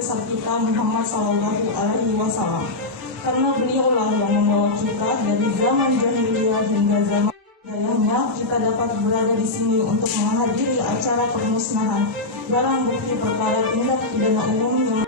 besar kita Muhammad Sallallahu Alaihi Wasallam. Karena beliaulah yang membawa kita dari zaman jahiliyah hingga zaman hidayahnya, kita dapat berada di sini untuk menghadiri acara pemusnahan barang bukti perkara tindak pidana umum yang